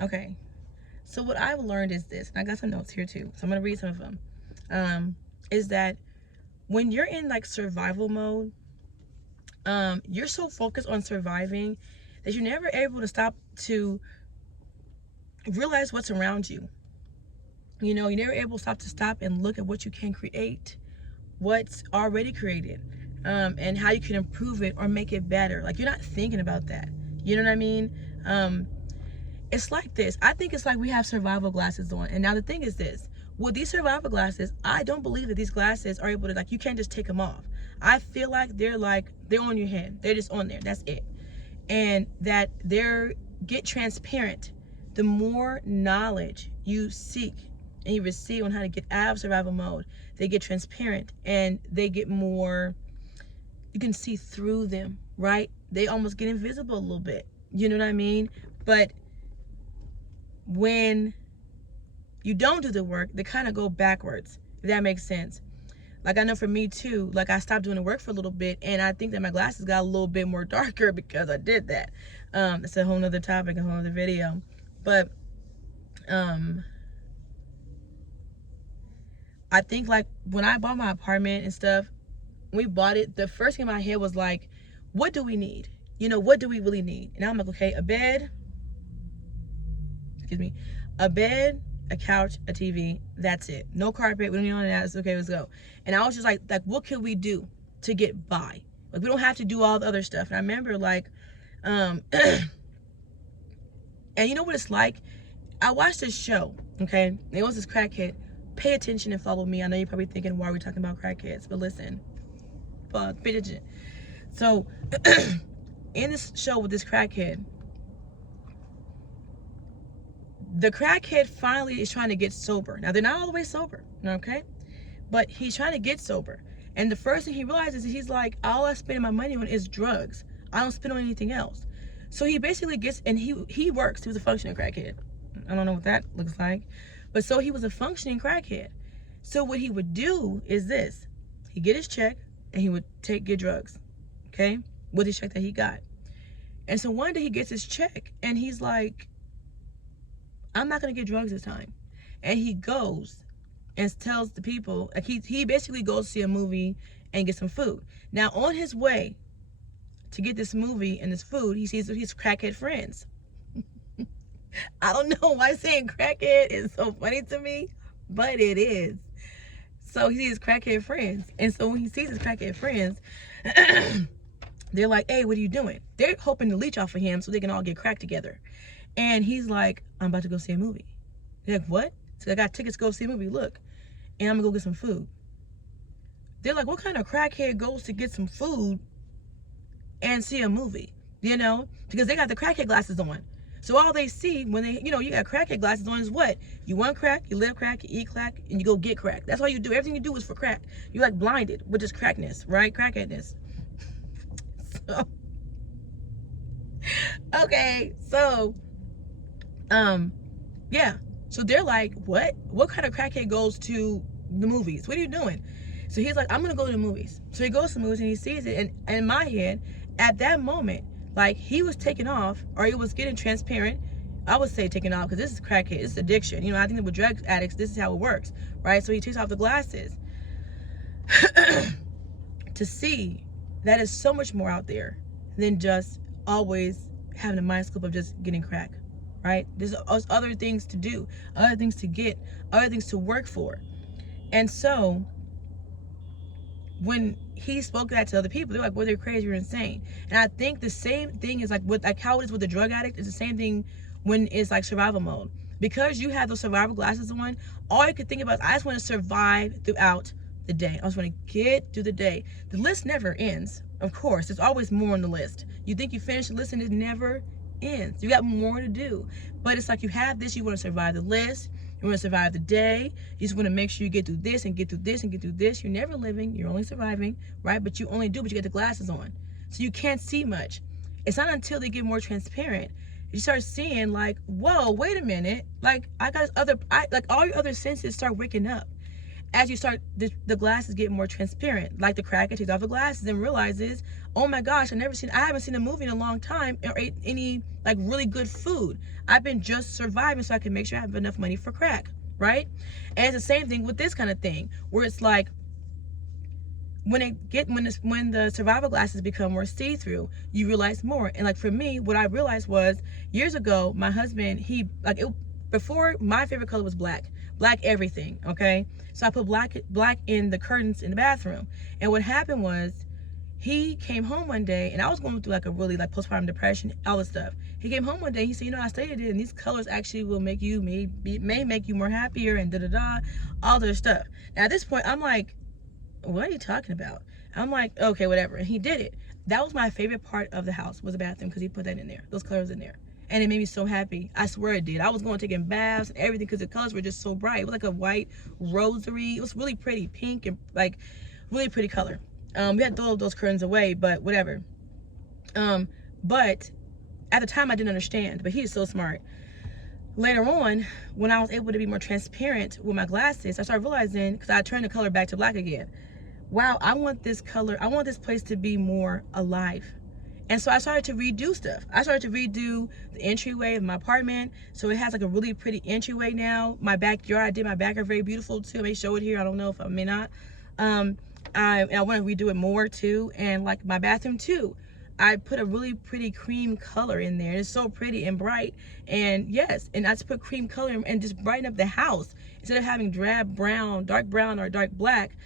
Okay. So what I've learned is this, and I got some notes here too, so I'm gonna read some of them. Is that when you're in like survival mode, you're so focused on surviving that you're never able to stop to realize what's around you. You know, you're never able to stop and look at what you can create, what's already created, and how you can improve it or make it better. Like, you're not thinking about that. You know what I mean? Um, it's like this. I think it's like we have survival glasses on. And now the thing is this. With these survival glasses, I don't believe that these glasses are able to, like, you can't just take them off. I feel like they're on your head. They're just on there. That's it. And that they're get transparent. The more knowledge you seek and you receive on how to get out of survival mode, they get transparent and they get more, you can see through them, right? They almost get invisible a little bit. You know what I mean? But when you don't do the work, they kind of go backwards, if that makes sense. Like, I know for me too, like, I stopped doing the work for a little bit, and I think that my glasses got a little bit more darker because I did that. It's a whole nother topic, a whole nother video. But I think, like, when I bought my apartment and stuff, when we bought it, the first thing in my head was like, what do we need? You know, what do we really need? And I'm like, okay, a bed, a bed, a couch, a TV, that's it. No carpet, we don't need all that. It's okay, let's go. And I was just like, what can we do to get by? Like, we don't have to do all the other stuff. And I remember, like, and you know what it's like? I watched this show, okay? It was this crackhead. Pay attention and follow me. I know you're probably thinking, why are we talking about crackheads? But listen, pay attention. So, in this show with this crackhead, the crackhead finally is trying to get sober. Now, they're not all the way sober, okay? But he's trying to get sober. And the first thing he realizes is he's like, all I spend my money on is drugs. I don't spend on anything else. So he basically gets, and he works. He was a functioning crackhead. I don't know what that looks like. But so he was a functioning crackhead. So what he would do is this. He'd get his check, and he would get drugs, okay? With his check that he got. And so one day he gets his check, and he's like, I'm not going to get drugs this time. And he goes and tells the people, like, he basically goes to see a movie and get some food. Now, on his way to get this movie and this food, he sees his crackhead friends. I don't know why saying crackhead is so funny to me, but it is. So he sees his crackhead friends. And so when he sees his crackhead friends, they're like, hey, what are you doing? They're hoping to leech off of him so they can all get crack together. And he's like, I'm about to go see a movie. They're like, what? So I got tickets to go see a movie. Look, and I'm gonna go get some food. They're like, what kind of crackhead goes to get some food and see a movie? You know, because they got the crackhead glasses on. So all they see when they, you know, you got crackhead glasses on is what? You want crack, you live crack, you eat crack, and you go get crack. That's all you do. Everything you do is for crack. You're like blinded with this crackness, right? Crackheadness. So, okay, so yeah, so they're like, what kind of crackhead goes to the movies? What are you doing? So he's like, I'm gonna go to the movies. So he goes to the movies and he sees it, and in my head, at that moment, like, he was taking off, or he was getting transparent. I would say taking off, because this is crackhead, this is addiction. You know, I think that with drug addicts, this is how it works, right? So he takes off the glasses to see that is so much more out there than just always having a mind scope of just getting crack, right? There's other things to do, other things to get, other things to work for. And so when he spoke that to other people, they're like, well, they're crazy, you're insane. And I think the same thing is like how it is with the drug addict, is the same thing when it's like survival mode. Because you have those survival glasses on, all you could think about is, I just want to survive throughout the day. I just want to get through the day. The list never ends. Of course, there's always more on the list. You think you finish the list and it never ends. You got more to do. But it's like you have this, you want to survive the list, you want to survive the day, you just want to make sure you get through this and get through this and get through this. You're never living, you're only surviving, right? But you only do, but you get the glasses on. So you can't see much. It's not until they get more transparent you start seeing, like, whoa, wait a minute. Like, I got like all your other senses start waking up. as you start, the glasses get more transparent. Like the crackhead takes off the glasses and realizes, oh my gosh, I haven't seen a movie in a long time or ate any like really good food. I've been just surviving so I can make sure I have enough money for crack, right? And it's the same thing with this kind of thing, where it's like, when the survival glasses become more see-through, you realize more. And like for me, what I realized was, years ago, my husband, before, my favorite color was black everything, okay? So I put black in the curtains in the bathroom. And what happened was, he came home one day, and I was going through like a really like postpartum depression, all this stuff. He came home one day, he said, you know, I studied it, and these colors actually will make you, may make you more happier, and all this stuff. Now at this point, I'm like, what are you talking about? I'm like, okay, whatever. And he did it. That was my favorite part of the house, was the bathroom, because he put that in there, those colors in there. And it made me so happy. I swear it did. I was going taking baths and everything because the colors were just so bright. It was like a white rosary. It was really pretty, pink, and like really pretty color. We had to throw those curtains away, but whatever. But at the time I didn't understand, but he is so smart. Later on, when I was able to be more transparent with my glasses, I started realizing, because I turned the color back to black again, wow, I want this color, I want this place to be more alive. And so I started to redo stuff. I started to redo the entryway of my apartment, so it has like a really pretty entryway now. My backyard, I did my backyard very beautiful too. I may show it here, I don't know if I may not. I want to redo it more too. And like my bathroom too, I put a really pretty cream color in there. It's so pretty and bright. And yes, and I just put cream color and just brighten up the house. Instead of having drab brown, dark brown, or dark black,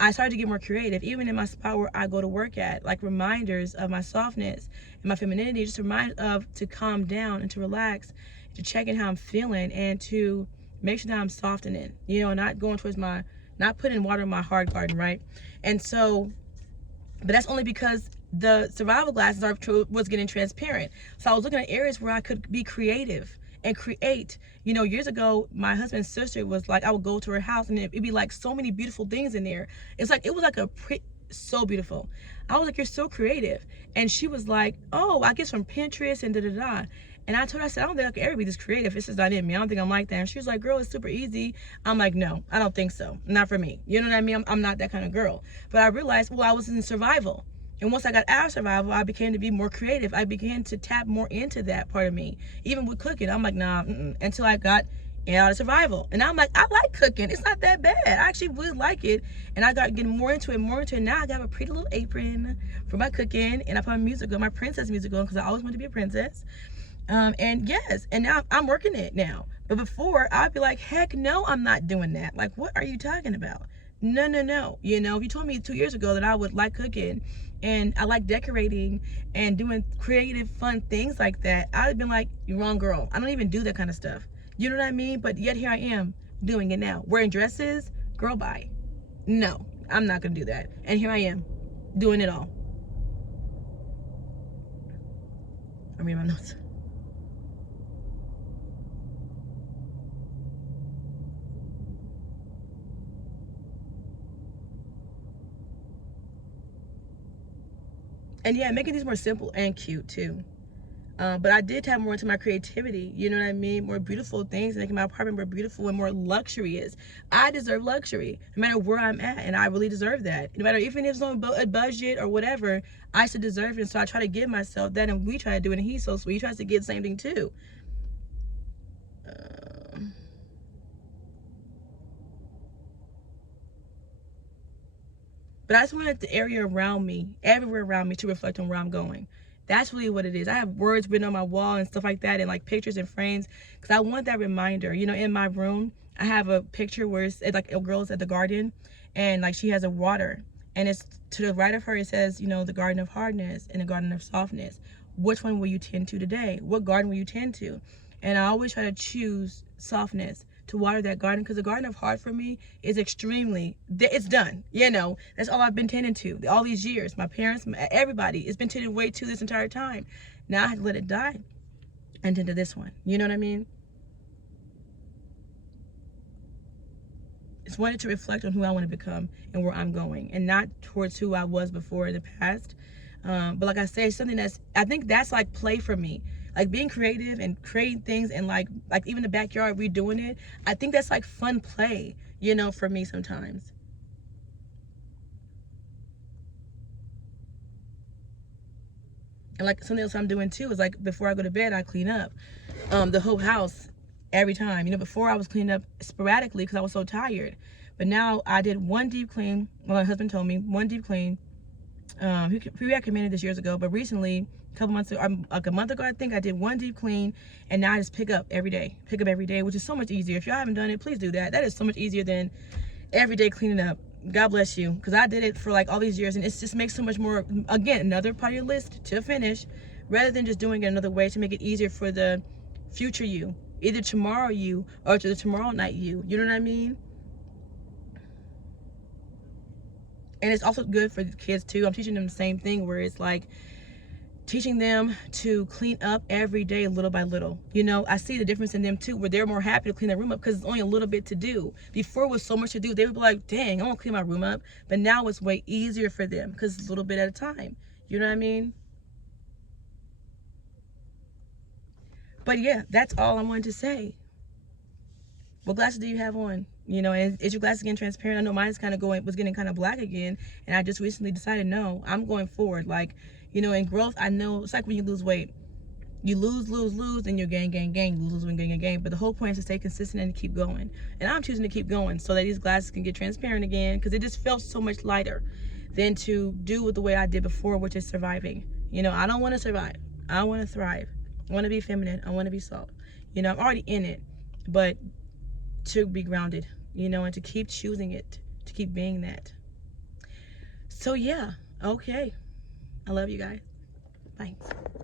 I started to get more creative. Even in my spot where I go to work at, like reminders of my softness and my femininity, just remind to calm down and to relax, to check in how I'm feeling, and to make sure that I'm softening, you know, not going towards not putting water in my hard garden, right? And so, but that's only because the survival glasses was getting transparent. So I was looking at areas where I could be creative and create. You know, years ago, my husband's sister was like, I would go to her house and it'd be like so many beautiful things in there. It was like so beautiful. I was like, you're so creative. And she was like, oh, I guess from Pinterest and da-da-da. And I told her, I said, I don't think I could ever be this creative. It's just not in me. I don't think I'm like that. And she was like, girl, it's super easy. I'm like, no, I don't think so. Not for me. You know what I mean? I'm not that kind of girl. But I realized, well, I was in survival. And once I got out of survival, I began to be more creative. I began to tap more into that part of me. Even with cooking, I'm like, nah, until I got out of survival. And I'm like, I like cooking. It's not that bad. I actually would like it. And I got getting more into it. Now I got a pretty little apron for my cooking. And I put my music on, my princess music on, because I always wanted to be a princess. And yes, and now I'm working it now. But before, I'd be like, heck no, I'm not doing that. Like, what are you talking about? No. You know, if you told me 2 years ago that I would like cooking and I like decorating and doing creative, fun things like that, I'd have been like, you're wrong, girl. I don't even do that kind of stuff. You know what I mean? But yet here I am doing it now. Wearing dresses, girl, bye. No, I'm not gonna do that. And here I am doing it all. I'm reading my notes. And yeah, making these more simple and cute too. But I did tap more into my creativity, you know what I mean? More beautiful things, making my apartment more beautiful and more luxurious. I deserve luxury, no matter where I'm at, and I really deserve that. No matter, even if it's on a budget or whatever, I should deserve it. And so I try to give myself that, and we try to do it, and he's so sweet. He tries to get the same thing too. But I just wanted the area around me, everywhere around me, to reflect on where I'm going. That's really what it is. I have words written on my wall and stuff like that, and like pictures and frames, because I want that reminder. You know, in my room, I have a picture where it's like a girl's at the garden, and like she has a water, and it's to the right of her, it says, you know, the garden of hardness and the garden of softness. Which one will you tend to today? What garden will you tend to? And I always try to choose softness to water that garden, because the garden of heart for me is extremely, it's done. You know, that's all I've been tending to all these years. My parents, everybody, it's been tended way to this entire time. Now I had to let it die and tend to this one. You know what I mean? Just wanted to reflect on who I want to become and where I'm going, and not towards who I was before in the past. But like I say, something I think that's like play for me. Like being creative and creating things, and like even the backyard redoing it. I think that's like fun play, you know, for me sometimes. And like something else I'm doing too is like before I go to bed, I clean up the whole house every time. You know, before I was cleaning up sporadically because I was so tired. But now I did one deep clean. Well, my husband told me one deep clean. He recommended this years ago, but recently, a couple months ago, like a month ago, I think I did one deep clean, and now I just pick up every day, which is so much easier. If y'all haven't done it, please do that. That is so much easier than every day cleaning up. God bless you, because I did it for like all these years, and it just makes so much more. Again, another part of your list to finish, rather than just doing it another way to make it easier for the future you, either tomorrow you or to the tomorrow night you. You know what I mean? And it's also good for the kids too. I'm teaching them the same thing, where it's like teaching them to clean up every day little by little. You know, I see the difference in them too, where they're more happy to clean their room up because it's only a little bit to do. Before it was so much to do, they would be like, dang, I want to clean my room up. But now it's way easier for them because it's a little bit at a time. You know what I mean? But yeah, that's all I wanted to say. What glasses do you have on? You know, and is your glasses getting transparent? I know mine's kind of was getting kind of black again, and I just recently decided, no, I'm going forward. Like, you know, in growth, I know it's like when you lose weight. You lose, and you gain, lose, gain. But the whole point is to stay consistent and to keep going. And I'm choosing to keep going so that these glasses can get transparent again, because it just felt so much lighter than to do with the way I did before, which is surviving. You know, I don't want to survive. I want to thrive. I want to be feminine. I want to be soft. You know, I'm already in it, but to be grounded, you know, and to keep choosing it, to keep being that. So yeah, okay. I love you guys. Bye.